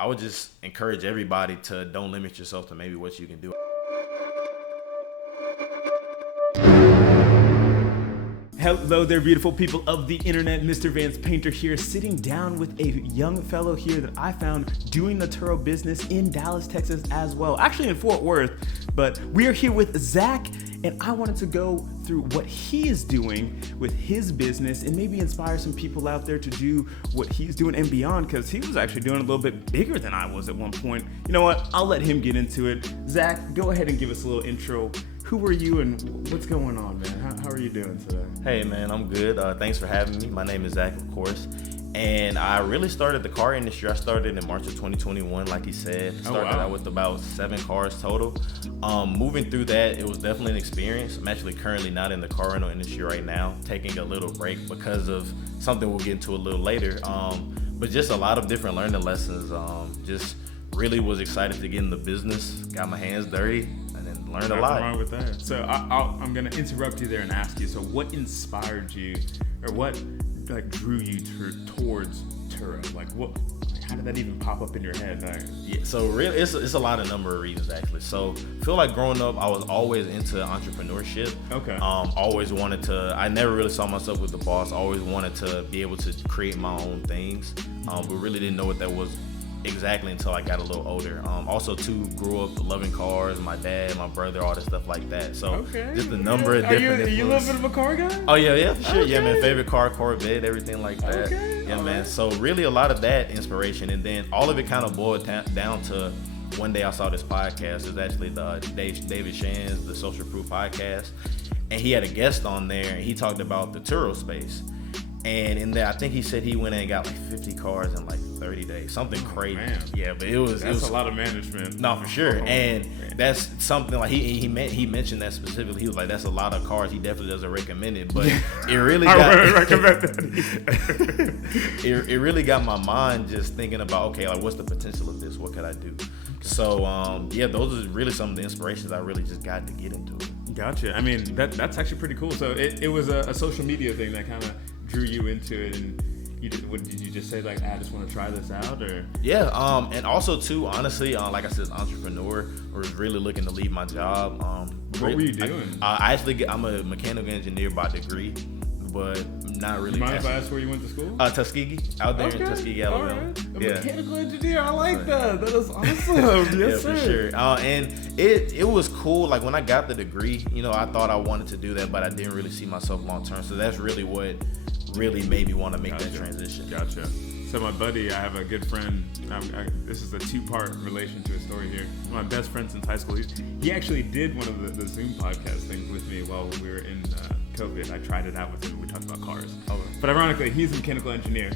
I would just encourage everybody to don't limit yourself to maybe what you can do. Hello there, beautiful people of the internet. Mr. Vance Painter here, sitting down with a young fellow here that I found doing the Turo business in Dallas, Texas as well. Actually in Fort Worth, but we are here with Zach, and I wanted to go through what he is doing with his business and maybe inspire some people out there to do what he's doing and beyond, because he was actually doing a little bit bigger than I was at one point. You know what? I'll let him get into it. Zach, go ahead and give us a little intro. Who are you and what's going on, man? How are you doing today? Hey, man, I'm good. Thanks for having me. My name is Zach, of course. And I really started the car industry. I started in March of 2021, like he said. Started out with about 7 cars total. Moving through that, it was definitely an experience. I'm actually currently not in the car rental industry right now, taking a little break because of something we'll get into a little later. But just a lot of different learning lessons. Just really was excited to get in the business, got my hands dirty, and then learned a lot. Nothing wrong with that. So I'm going to interrupt you there and ask you, so what inspired you, or what drew you towards Turo? How did that even pop up in your head? Yeah, so really, it's a lot of number of reasons actually. So I feel like growing up, I was always into entrepreneurship. Okay. Always wanted to. I never really saw myself with the boss. Always wanted to be able to create my own things, but really didn't know what that was exactly until I got a little older. Also too, grew up loving cars, my dad, my brother, all that stuff like that. So just a number of different Are you a little bit of a car guy? Oh yeah, for sure. Okay. Yeah, man, favorite car, Corvette, everything like that. Okay. Yeah, all man. right. So really a lot of that inspiration, and then all of it kind of boiled down to one day I saw this podcast. It's actually the David Shan's The Social Proof podcast, and he had a guest on there, and he talked about the Turo space. And in there, I think he said he went in and got like 50 cars in like 30 days, something crazy. Man. Yeah, but it was a lot of management. No, for sure. And that's something like he mentioned that specifically. He was like, that's a lot of cars. He definitely doesn't recommend it, but it really I recommend that. it really got my mind just thinking about, okay, like what's the potential of this? What could I do? So yeah, those are really some of the inspirations I really just got to get into it. Gotcha. I mean, that's actually pretty cool. So it was a social media thing that kind of drew you into it, and did you just say like, I just want to try this out, or? Yeah, and also too, honestly, like I said, as an entrepreneur, I was really looking to leave my job. What were you doing? I'm a mechanical engineer by degree, but not really. Mind if I ask where you went to school? Tuskegee, out there in Tuskegee, Alabama. Right. A Yeah. mechanical engineer, I like that. That is awesome. Yes, Yeah, sir. for sure. And it was cool. Like when I got the degree, I thought I wanted to do that, but I didn't really see myself long term. So that's really what really made me want to make that transition. Gotcha. So my buddy, I have a good friend. This is a 2-part relation to a story here. One of my best friends since high school. He actually did one of the Zoom podcast things with me while we were in COVID. I tried it out with him. We talked about cars. Okay. But ironically, he's a mechanical engineer.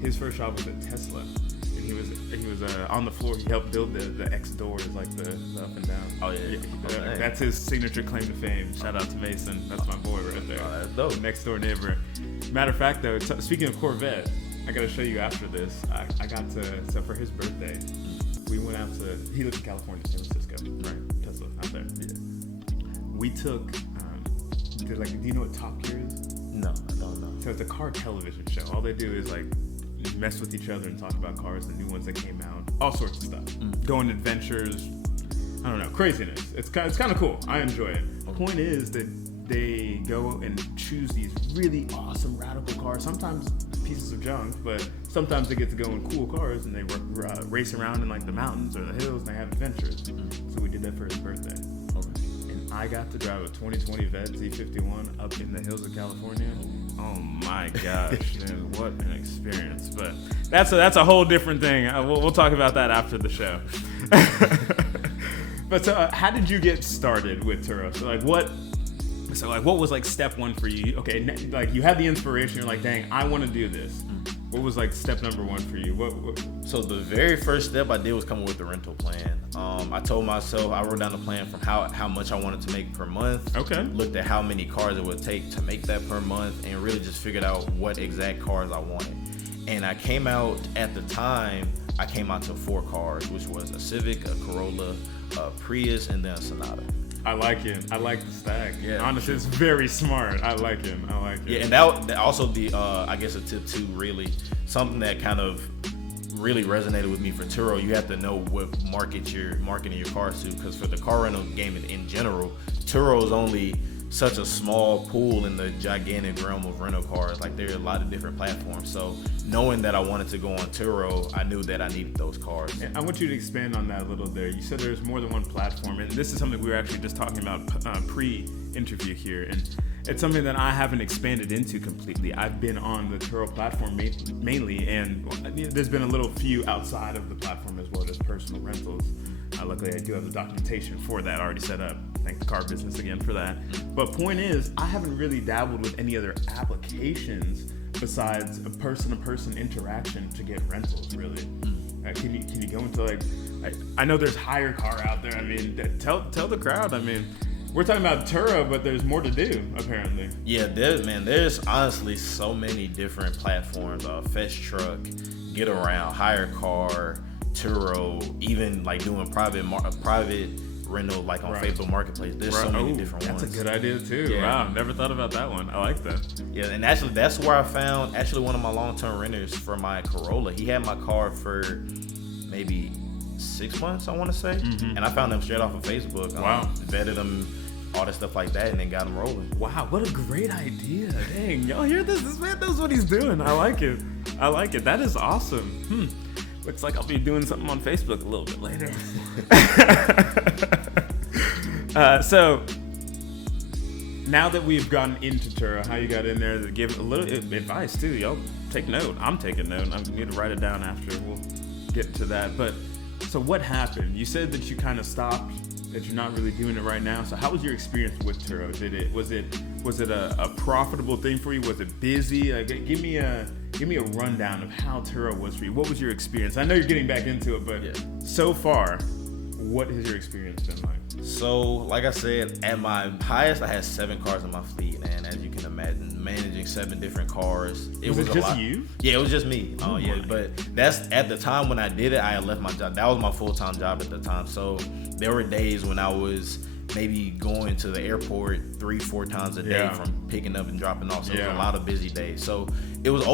His first job was at Tesla. And he was on the floor. He helped build the X doors, like the up and down. Oh yeah. That's his signature claim to fame. Shout out to Mason. That's my boy right there. That's dope. Next door neighbor. Matter of fact, though, speaking of Corvette, I gotta show you after this. I got to, so for his birthday, we went out to, he lived in California, San Francisco, right? Tesla, out there. Yeah. We took, do you know what Top Gear is? No, I don't know. So it's a car television show. All they do is like mess with each other and talk about cars, the new ones that came out, all sorts of stuff. Go on adventures, I don't know, craziness. It's kind of cool. I enjoy it. The point is that they go and choose these really awesome radical cars, sometimes pieces of junk, but sometimes they get to go in cool cars and they race around in like the mountains or the hills and they have adventures. So we did that for his birthday. And I got to drive a 2020 Vet Z51 up in the hills of California. Oh my gosh, man, what an experience. But that's a whole different thing. We'll talk about that after the show. But so how did you get started with Turo? So what was like step one for you? Okay, like you had the inspiration. You're like, dang, I want to do this. What was like step number one for you? What? So the very first step I did was come up with the rental plan. I told myself, I wrote down the plan from how much I wanted to make per month. Okay. Looked at how many cars it would take to make that per month, and really just figured out what exact cars I wanted. And I came out at the time. I came out to 4 cars, which was a Civic, a Corolla, a Prius, and then a Sonata. I like it. I like the stack. Yeah, honestly, it's very smart. I like it. Yeah, and that also the I guess a tip too, really something that kind of really resonated with me for Turo, you have to know what market you're marketing your cars to, because for the car rental game in general, Turo is only such a small pool in the gigantic realm of rental cars. Like, there are a lot of different platforms. So knowing that I wanted to go on Turo, I knew that I needed those cars. And I want you to expand on that a little there. You said there's more than one platform, and this is something we were actually just talking about pre-interview here, and it's something that I haven't expanded into completely. I've been on the Turo platform mainly, and there's been a little few outside of the platform as well as personal rentals. Luckily, I do have the documentation for that already set up. Thank the car business again for that. But point is, I haven't really dabbled with any other applications besides a person-to-person interaction to get rentals, really. Can you go into, like, I know there's Hire Car out there. I mean, tell the crowd. I mean, we're talking about Turo, but there's more to do, apparently. Yeah, there's honestly so many different platforms. Fetch Truck, Get Around, Hire Car, Turo, even like doing private rental like on Facebook Marketplace. There's so many different ones. That's a good idea too. Yeah. Wow, never thought about that one. I like that. Yeah, and actually that's where I found one of my long-term renters for my Corolla. He had my car for maybe 6 months, I want to say, and I found him straight off of Facebook. Wow. Vetted him, all that stuff like that, and then got him rolling. Wow, what a great idea. Dang, y'all hear this? This man knows what he's doing. I like it. That is awesome. Looks like I'll be doing something on Facebook a little bit later. So now that we've gotten into Turo, how you got in there, to give a little advice too. Y'all take note. I'm taking note. I need to write it down after. We'll get to that. But so what happened? You said that you kind of stopped, that you're not really doing it right now. So how was your experience with Turo? Was it a profitable thing for you? Was it busy? Give me a rundown of how Turo was for you. What was your experience? I know you're getting back into it, but so far, what has your experience been like? So, like I said, at my highest, I had 7 cars in my fleet, and as you can imagine, managing 7 different cars, was it just lot. You? Yeah, it was just me. Oh yeah, but that's at the time when I did it, I had left my job. That was my full-time job at the time. So there were days when I was maybe going to the airport 3-4 times a day from picking up and dropping off. So it was a lot of busy days. So it was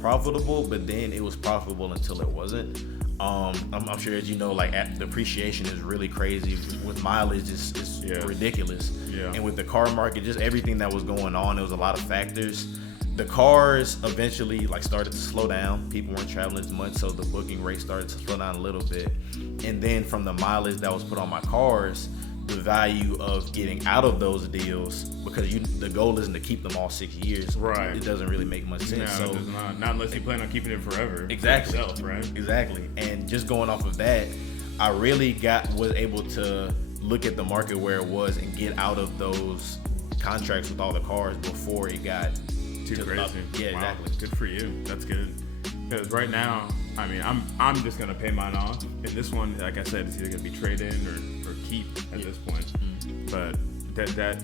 profitable, but then it was profitable until it wasn't. I'm sure, as you know, like depreciation is really crazy with mileage. It's ridiculous. Yeah. And with the car market, just everything that was going on, there was a lot of factors. The cars eventually started to slow down. People weren't traveling as much, so the booking rate started to slow down a little bit. And then from the mileage that was put on my cars, the value of getting out of those deals, because the goal isn't to keep them all 6 years. Right. It doesn't really make much sense. No, it does not. Not unless you plan on keeping it forever. Exactly. Yourself, right? Exactly. And just going off of that, I really was able to look at the market where it was and get out of those contracts with all the cars before it got too crazy. Yeah, wow. Exactly. Good for you. That's good. Because right now, I mean, I'm just gonna pay mine off, and this one, like I said, it's either gonna be trade in or keep at this point. Mm-hmm. But that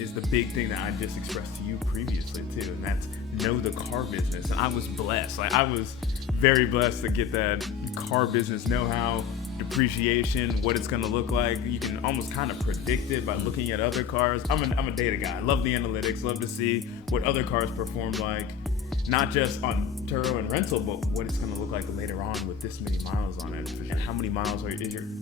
is the big thing that I just expressed to you previously too, and that's know the car business. And I was blessed. I was very blessed to get that car business know-how, depreciation, what it's gonna look like. You can almost kind of predict it by looking at other cars. I'm a data guy. I love the analytics. Love to see what other cars perform like. Not just on Turo and rental, but what it's going to look like later on with this many miles on it. And how many miles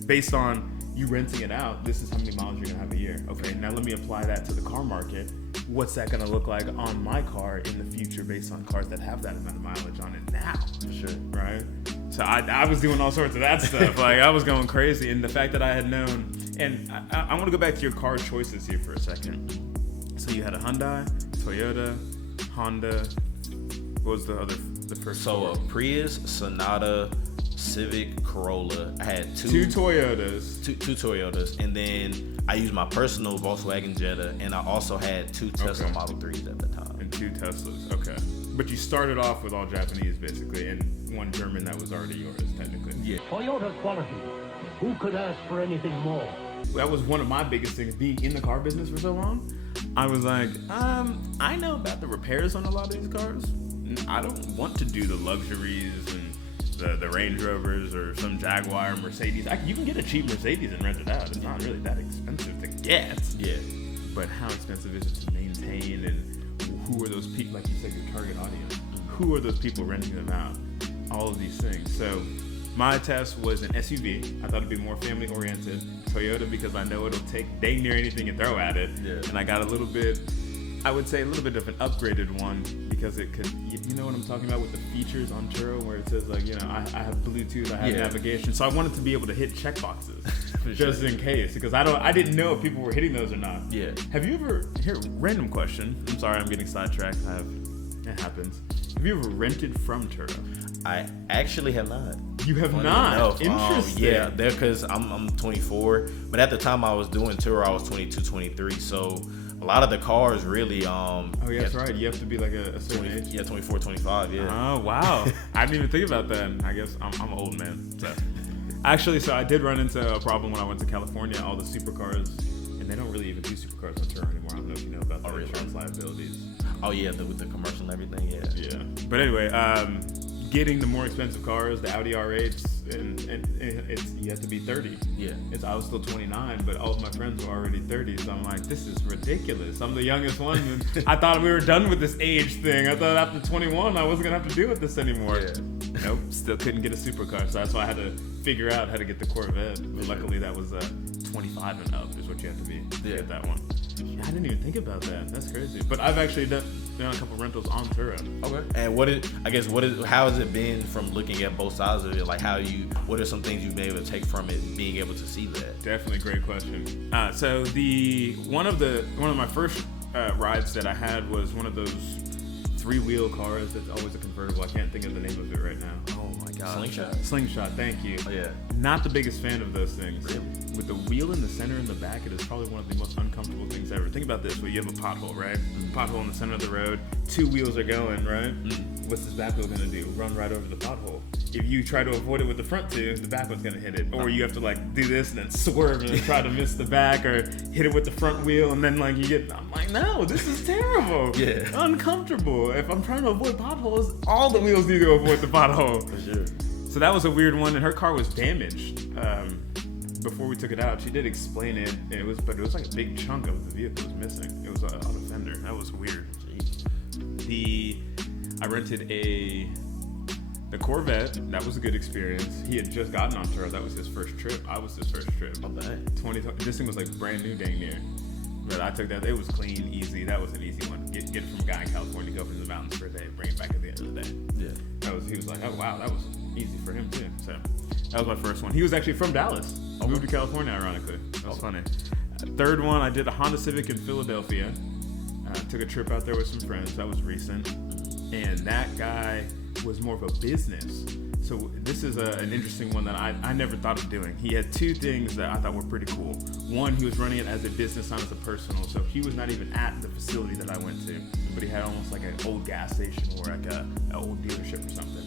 based on you renting it out, this is how many miles you're going to have a year. Okay, now let me apply that to the car market. What's that going to look like on my car in the future based on cars that have that amount of mileage on it now? For sure. Right? So I was doing all sorts of that stuff. I was going crazy. And the fact that I had known, and I want to go back to your car choices here for a second. So you had a Hyundai, Toyota, Honda. What was the first? So a Prius, Sonata, Civic, Corolla. I had two Toyotas. Two Toyotas, and then I used my personal Volkswagen Jetta, and I also had 2 Tesla Model 3s at the time. And 2 Teslas, okay. But you started off with all Japanese, basically, and 1 German that was already yours, technically. Yeah. Toyota quality. Who could ask for anything more? That was one of my biggest things, being in the car business for so long. I was like, I know about the repairs on a lot of these cars. I don't want to do the luxuries and the Range Rovers or some Jaguar or Mercedes. You can get a cheap Mercedes and rent it out. It's not really that expensive to get. Yeah. But how expensive is it to maintain, and who are those people, like you said, your target audience? Who are those people renting them out? all of these things. So my test was an SUV. I thought it'd be more family oriented. Toyota, because I know it'll take dang near anything you throw at it. Yeah. And I got a little bit, I would say a little bit of an upgraded one, because it could, you know what I'm talking about with the features on Turo, where it says like, you know, I have Bluetooth, I have navigation. So I wanted to be able to hit checkboxes just in case, because I didn't know if people were hitting those or not. Yeah. Have you ever, here, random question. I'm sorry, I'm getting sidetracked. It happens. Have you ever rented from Turo? I actually have not. You have Funny not? enough, Interesting. Yeah, there, because I'm 24, but at the time I was doing Turo, I was 22, 23, so a lot of the cars really Oh yeah, that's right. You have to be like a certain 20, age. yeah, 24, 25, yeah. Oh wow. I didn't even think about that. I guess I'm an old man. So actually, so I did run into a problem when I went to California. All the supercars, and they don't really even do supercars on Turo anymore. I don't know if you know about the insurance liabilities. Oh yeah, with the commercial and everything, yeah. Yeah. But anyway, getting the more expensive cars, the Audi R8s, and it's, you have to be 30. Yeah. I was still 29, but all of my friends were already 30, so I'm like, this is ridiculous. I'm the youngest one, and I thought we were done with this age thing. I thought after 21, I wasn't gonna have to deal with this anymore. Yeah. Nope, still couldn't get a supercar, so that's why I had to figure out how to get the Corvette. But luckily, that was 25 and up is what you have to be to get that one. Yeah, I didn't even think about that. That's crazy. But I've actually done a couple rentals on Turo. Okay. And how has it been from looking at both sides of it? Like what are some things you've been able to take from it, being able to see that? Definitely great question. So one of my first rides that I had was one of those 3-wheel cars that's always a convertible. I can't think of the name of it right now. Oh my god. Slingshot, thank you. Oh yeah. Not the biggest fan of those things. Really? With the wheel in the center and the back, it is probably one of the most uncomfortable things ever. Think about this, where you have a pothole, right? Pothole in the center of the road, 2 wheels are going, right? What's this back wheel gonna do? Run right over the pothole. If you try to avoid it with the front 2, the back one's gonna hit it. Or you have to like do this and then swerve and then try to miss the back, or hit it with the front wheel, and then like I'm like, no, this is terrible. Yeah. Uncomfortable. If I'm trying to avoid potholes, all the wheels need to avoid the pothole. For sure. So that was a weird one, and her car was damaged. Before we took it out, she did explain it, and it was like a big chunk of the vehicle was missing. It was on a fender. That was weird. I rented the Corvette. That was a good experience. He had just gotten on Turo. That was his first trip. I was his first trip. Oh, dang. This thing was like brand new, dang near. But I took that. It was clean, easy. That was an easy one. Get it from a guy in California, go from the mountains for a day, bring it back at the end of the day. Yeah. He was like, oh wow, that was easy for him too. So that was my first one. He was actually from Dallas. Moved to California, ironically. That was funny. Third one, I did a Honda Civic in Philadelphia. Took a trip out there with some friends. That was recent. And that guy was more of a business. So this is an interesting one that I never thought of doing. He had 2 things that I thought were pretty cool. One, he was running it as a business, not as a personal. So he was not even at the facility that I went to, but he had almost like an old gas station or like an old dealership or something.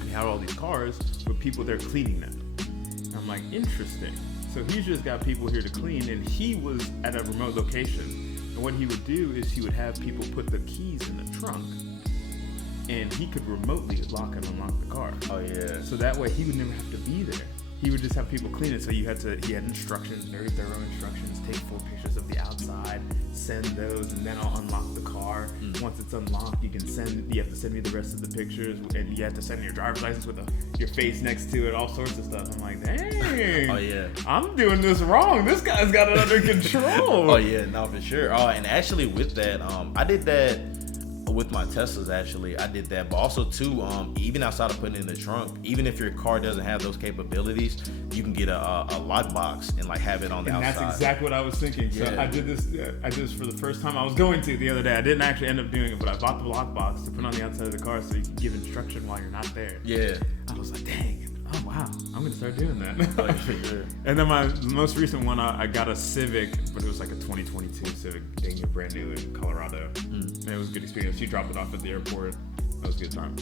And he had all these cars with people there cleaning them. And I'm like, interesting. So he's just got people here to clean, and he was at a remote location. And what he would do is he would have people put the keys in the trunk, and he could remotely lock and unlock the car. Oh yeah. So that way he would never have to be there. He would just have people clean it. So he had instructions, very thorough instructions. Take 4 pictures of the outside, send those, and then I'll unlock the car. Once it's unlocked, you have to send me the rest of the pictures, and you have to send your driver's license with your face next to it, all sorts of stuff. I'm like, dang. Oh yeah. I'm doing this wrong. This guy's got it under control. Oh yeah, no, for sure. Oh, and actually with that, I did that with my Teslas. Actually, I did that, but also too, even outside of putting it in the trunk, even if your car doesn't have those capabilities, you can get a lockbox and like have it on the outside. That's exactly what I was thinking. So Yeah. I did this for the first time. I was going to the other day. I didn't actually end up doing it, but I bought the lockbox to put on the outside of the car so you can give instruction while you're not there. Yeah. I was like, dang. Oh wow, I'm gonna start doing that. Like, for sure. And then my most recent one, I got a Civic, but it was like a 2022 Civic, dang near brand new in Colorado. And it was a good experience. She dropped it off at the airport. That was a good time.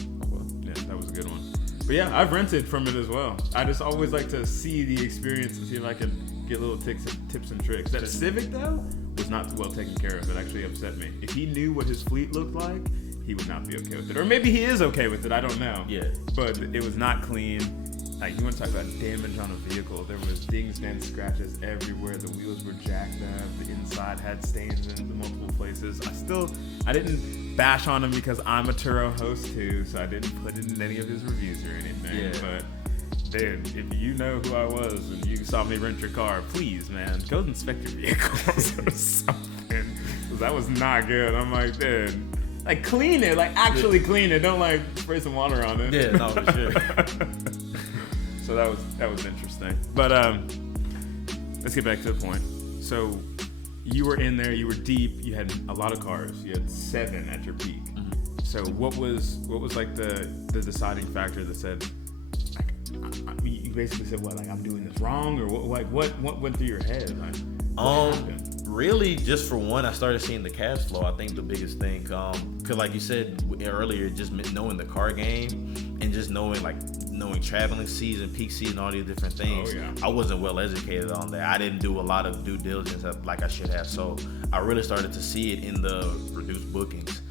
Yeah, that was a good one. But yeah, I've rented from it as well. I just always like to see the experience and see if I can get little tips and tricks. That Civic though was not too well taken care of. It actually upset me. If he knew what his fleet looked like, he would not be okay with it. Or maybe he is okay with it. I don't know. Yeah. But it was not clean. Like, you want to talk about damage on a vehicle? There was dings, dents, scratches everywhere. The wheels were jacked up. The inside had stains in multiple places. I didn't bash on him because I'm a Turo host too, so I didn't put it in any of his reviews or anything. Yeah. But dude, if you know who I was and you saw me rent your car, please, man, go inspect your vehicles or something. Because that was not good. I'm like, dude, like, clean it. Like, actually clean it. Don't, like, spray some water on it. Yeah, no, for sure. So that was interesting. But let's get back to the point. So you were in there, you were deep, you had a lot of cars. You had 7 at your peak. Mm-hmm. So what was like the deciding factor that said, like, you basically said, what, like, I'm doing this wrong, or what went through your head? Like, really, just for one, I started seeing the cash flow. I think the biggest thing, because like you said earlier, just knowing the car game and just knowing traveling season, peak season, all these different things. Oh, yeah. I wasn't well educated on that. I didn't do a lot of due diligence like I should have. So I really started to see it in the reduced bookings.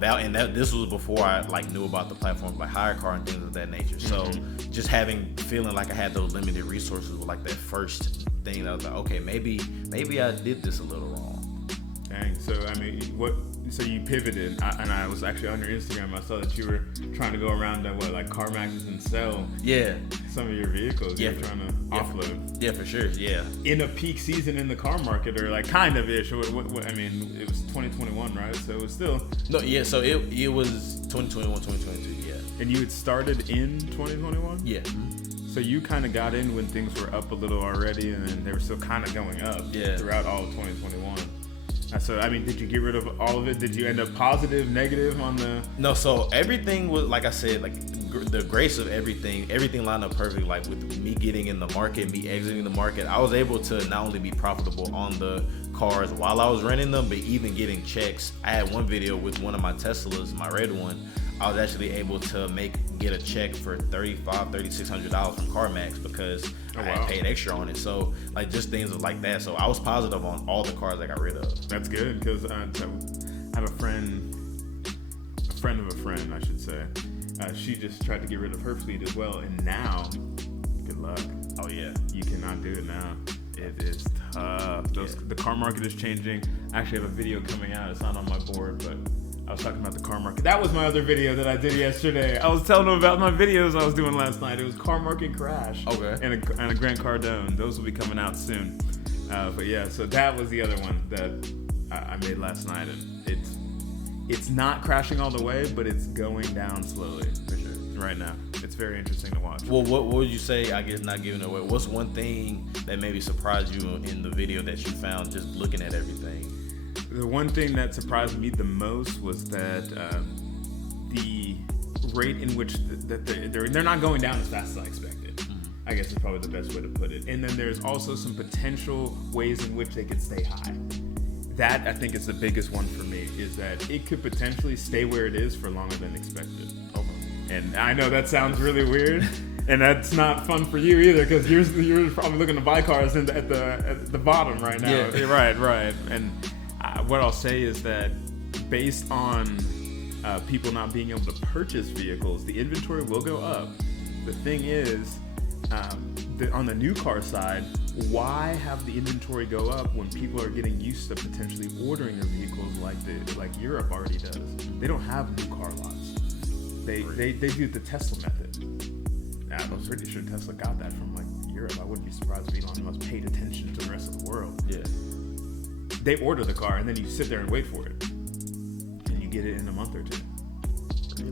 This was before I knew about the platforms like Hire Car and things of that nature. So just feeling like I had those limited resources was like that first thing that I was like, okay, maybe I did this a little wrong. Dang. So I mean, so you pivoted, and I was actually on your Instagram. I saw that you were trying to go around to CarMaxes and sell some of your vehicles. Yeah, you were trying to offload. Yeah, for sure. Yeah. In a peak season in the car market, or like kind of ish. What, I mean, it was 2021, right? So it was still. No, yeah. So it was 2021, 2022. Yeah. And you had started in 2021. Yeah. So you kind of got in when things were up a little already, and then they were still kind of going up throughout all of 2021. So, I mean, did you get rid of all of it? Did you end up positive, negative on the... No, so everything was, like I said, like the grace of everything lined up perfect. Like with me getting in the market, me exiting the market, I was able to not only be profitable on the cars while I was renting them, but even getting checks. I had one video with one of my Teslas, my red one. I was actually able to get a check for $3,600 from CarMax because I had paid extra on it. So like just things like that. So I was positive on all the cars I got rid of. That's good, because I have a friend of a friend, I should say. She just tried to get rid of her fleet as well, and now, good luck. Oh yeah, you cannot do it now. It is tough. The car market is changing. I actually have a video coming out. It's not on my board, but I was talking about the car market. That was my other video that I did yesterday. I was telling them about my videos I was doing last night. It was car market crash. Okay. And a Grant Cardone. Those will be coming out soon. But yeah, so that was the other one that I made last night, and it's not crashing all the way, but it's going down slowly for sure right now. It's very interesting to watch. Well, what would you say? I guess not giving it away. What's one thing that maybe surprised you in the video that you found just looking at everything? The one thing that surprised me the most was that the rate in which they're not going down as fast as I expected. Mm-hmm. I guess is probably the best way to put it. And then there's also some potential ways in which they could stay high. That, I think, is the biggest one for me, is that it could potentially stay where it is for longer than expected. Okay. And I know that sounds really weird, and that's not fun for you either, because you're probably looking to buy cars at the bottom right now. Yeah. Right. And what I'll say is that based on people not being able to purchase vehicles, the inventory will go up. The thing is, on the new car side, why have the inventory go up when people are getting used to potentially ordering their vehicles like Europe already does? They don't have new car lots. They do the Tesla method. I'm pretty sure Tesla got that from like Europe. I wouldn't be surprised if Elon Musk paid attention to the rest of the world. Yeah. They order the car and then you sit there and wait for it, and you get it in a month or two.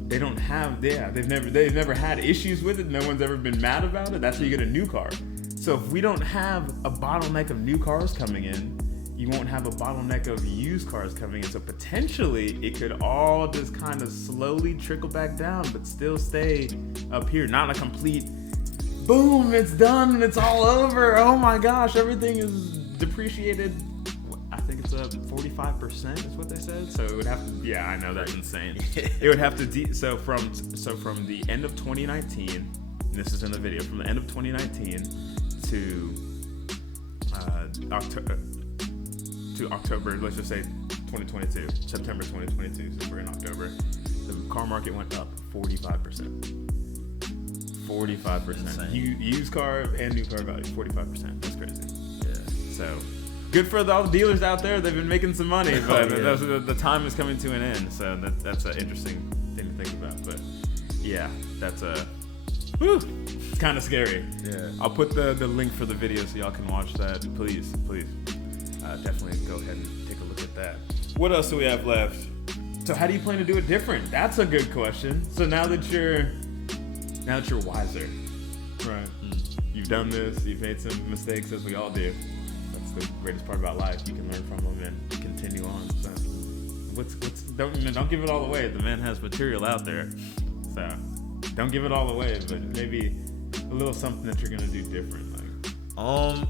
They don't have, they've never had issues with it. No one's ever been mad about it. That's how you get a new car. So if we don't have a bottleneck of new cars coming in, you won't have a bottleneck of used cars coming in. So potentially it could all just kind of slowly trickle back down, but still stay up here. Not a complete boom, it's done, it's all over. Oh my gosh, everything is depreciated. I think it's up 45% is what they said. So it would have to, I know that's insane. It would have to, so from the end of 2019, and this is in the video, from the end of 2019 to October, let's just say 2022, September 2022, so we're in October, the car market went up 45%. 45%. Used car and new car value, 45%. That's crazy. Yeah. So good for all the dealers out there. They've been making some money, but the time is coming to an end. So that's an interesting thing to think about. But yeah, that's it's kind of scary. Yeah. I'll put the link for the video so y'all can watch that. Please. Definitely go ahead and take a look at that. What else do we have left? So how do you plan to do it different? That's a good question. So now that you're wiser, right? You've done this. You've made some mistakes, as we all do. That's the greatest part about life. You can learn from them and continue on. So don't give it all away. The man has material out there. So don't give it all away, but maybe a little something that you're gonna do different.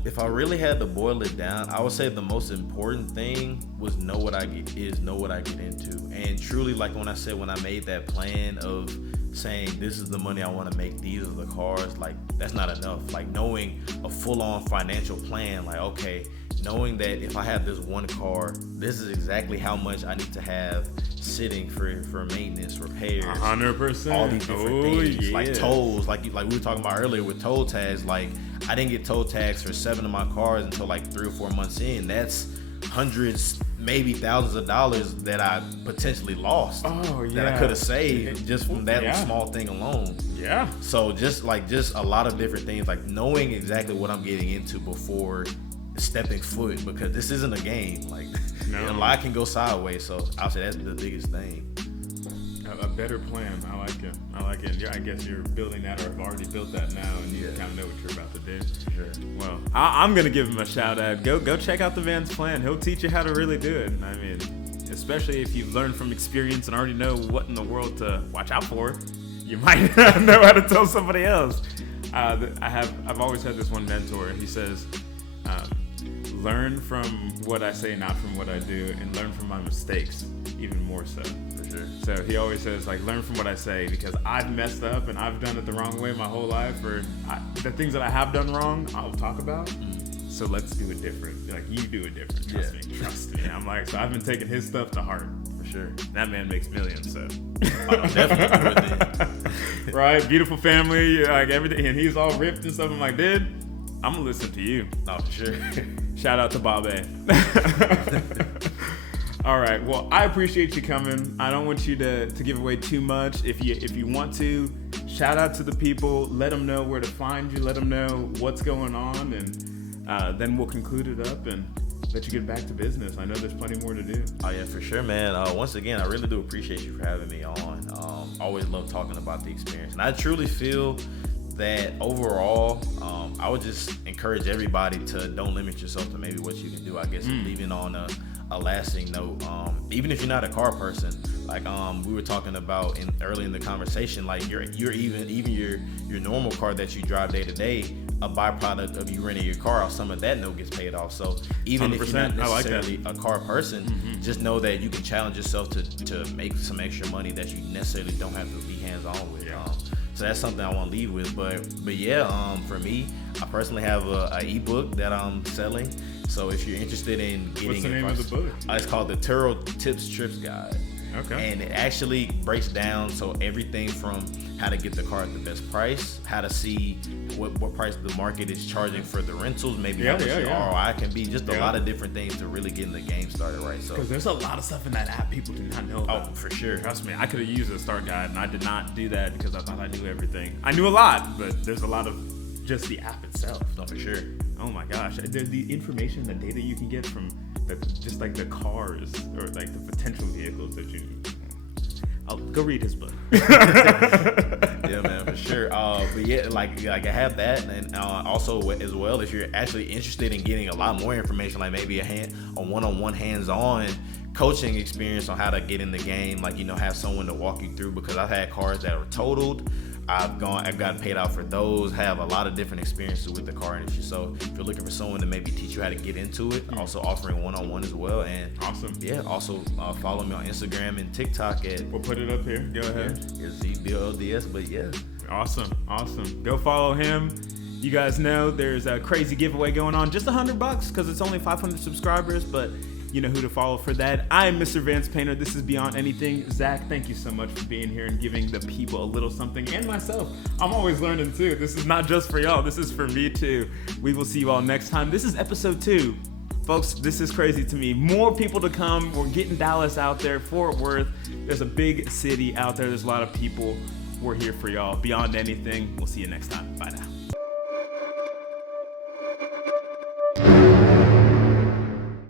If I really had to boil it down, I would say the most important thing was know what I get into. And truly, like when I made that plan of saying this is the money I want to make, these are the cars, like that's not enough. Like knowing a full-on financial plan, like okay, knowing that if I have this one car, this is exactly how much I need to have sitting for maintenance, repairs, 100%, all these different things, like tolls, like we were talking about earlier with toll tags. Like I didn't get toll tags for 7 of my cars until like 3 or 4 months in. That's hundreds, maybe thousands of dollars that I potentially lost. That I could have saved just from that small thing alone. Yeah. So just a lot of different things, like knowing exactly what I'm getting into before stepping foot, because this isn't a game. Like a lot can go sideways. So I'll say that's the biggest thing. A better plan. I like it. Yeah, I guess you're building that, or have already built that now, and you kind of know what you're about to do. Sure. Well, I'm gonna give him a shout out. Go check out the man's plan. He'll teach you how to really do it. I mean, especially if you've learned from experience and already know what in the world to watch out for, you might know how to tell somebody else. I've always had this one mentor. He says, learn from what I say, not from what I do, and learn from my mistakes even more so. For sure. So he always says, like, learn from what I say, because I've messed up and I've done it the wrong way my whole life, or the things that I have done wrong, I'll talk about. So let's do it different. Like, you do it different. Trust me. I'm like, so I've been taking his stuff to heart. For sure. That man makes millions, so. Definitely. Right? Beautiful family, like everything. And he's all ripped and stuff. I'm like, dude, I'm gonna listen to you. Oh, for sure. Shout out to Bobby. All right. Well, I appreciate you coming. I don't want you to give away too much. If you want to, shout out to the people. Let them know where to find you. Let them know what's going on, and then we'll conclude it up and let you get back to business. I know there's plenty more to do. Oh yeah, for sure, man. Once again, I really do appreciate you for having me on. Always love talking about the experience, and I truly feel that overall, I would just encourage everybody to don't limit yourself to maybe what you can do. I guess leaving on a lasting note. Even if you're not a car person, like we were talking about early in the conversation, like you're even your normal car that you drive day to day, a byproduct of you renting your car out, some of that note gets paid off. So even if you're not necessarily a car person, just know that you can challenge yourself to make some extra money that you necessarily don't have to be hands on with. So that's something I want to leave with. But yeah, for me, I personally have a ebook that I'm selling. So if you're interested in getting what's the name of the book? It's called the Turo Tips Trips Guide. Okay. And it actually breaks down everything from how to get the car at the best price, how to see what price the market is charging for the rentals, maybe how much your ROI can be, just a lot of different things to really getting the game started right. So because there's a lot of stuff in that app people do not know about. Oh, for sure. Trust me, I could have used a start guide, and I did not do that because I thought I knew everything. I knew a lot, but there's a lot of just the app itself. No, for sure. Oh my gosh, there's the information, the data you can get from just like the cars or like the potential vehicles that you. I'll go read his book. Yeah, man, for sure. But yeah, like I have that, and also as well, if you're actually interested in getting a lot more information, like maybe a one-on-one hands-on coaching experience on how to get in the game, like have someone to walk you through, because I've had cars that were totaled. I've gotten paid out for those, have a lot of different experiences with the car industry. So if you're looking for someone to maybe teach you how to get into it, also offering one-on-one as well. And awesome. Yeah, also follow me on Instagram and TikTok at. We'll put it up here. Go ahead. It's ZBLDS, but yeah. Awesome. Go follow him. You guys know there's a crazy giveaway going on, just $100 because it's only 500 subscribers, but You know who to follow for that. I'm Mr. Vance Painter. This is Beyond Anything. Zach, thank you so much for being here and giving the people a little something, and myself. I'm always learning too. This is not just for y'all. This is for me too. We will see you all next time. This is episode 2. Folks, this is crazy to me. More people to come. We're getting Dallas out there, Fort Worth. There's a big city out there. There's a lot of people. We're here for y'all. Beyond Anything. We'll see you next time. Bye now.